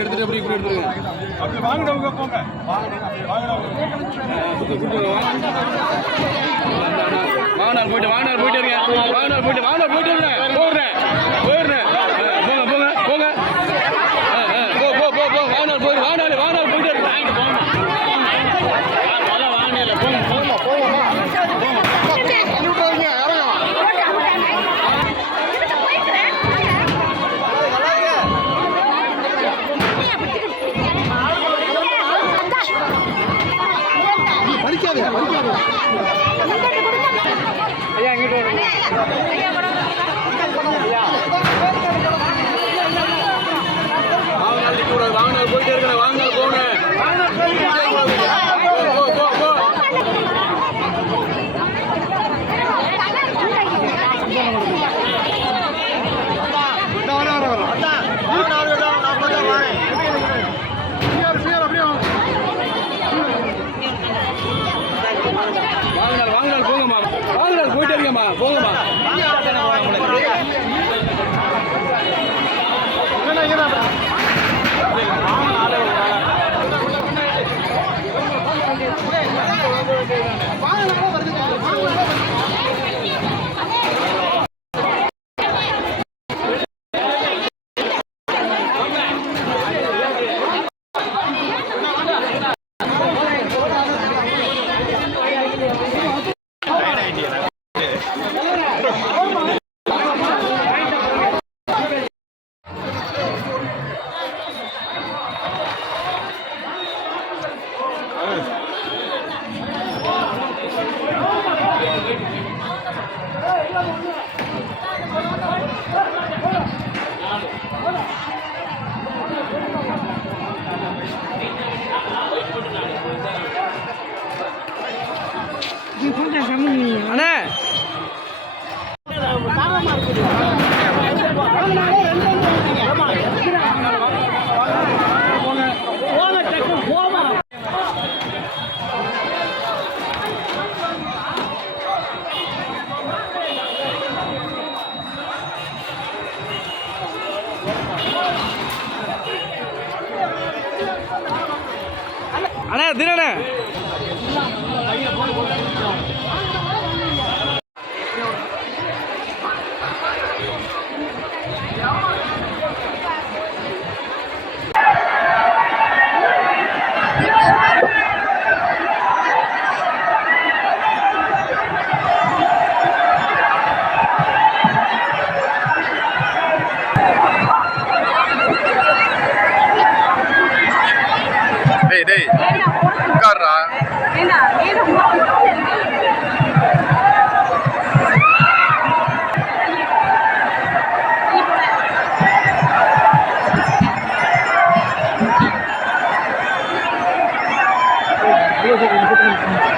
எடுத்துட்டு அப்படி இப்படி எடுத்துருங்க. அப்படி வாங்கினவங்க போங்க. வாங்கினார் போயிட்டு இருங்க. வாங்கினார் போயிட்டு இருங்க. போடுறேன் போயிடுறேன். போங்க போங்க போங்க. போ வாங்கினார் போயிட்டு போயிட்டு இருங்க. ஐயா இங்கிட்டு வாங்கினார் போயிட்டே இருக்க. வாங்கினார் போங்க. வாங்கினார் போங்கம்மா. வாங்கினார் போயிட்டே இருக்கம்மா. போங்கம்மா. அண்ணே அண்ணே தினண்ணே டேய் உட்கார்றா. Gracias.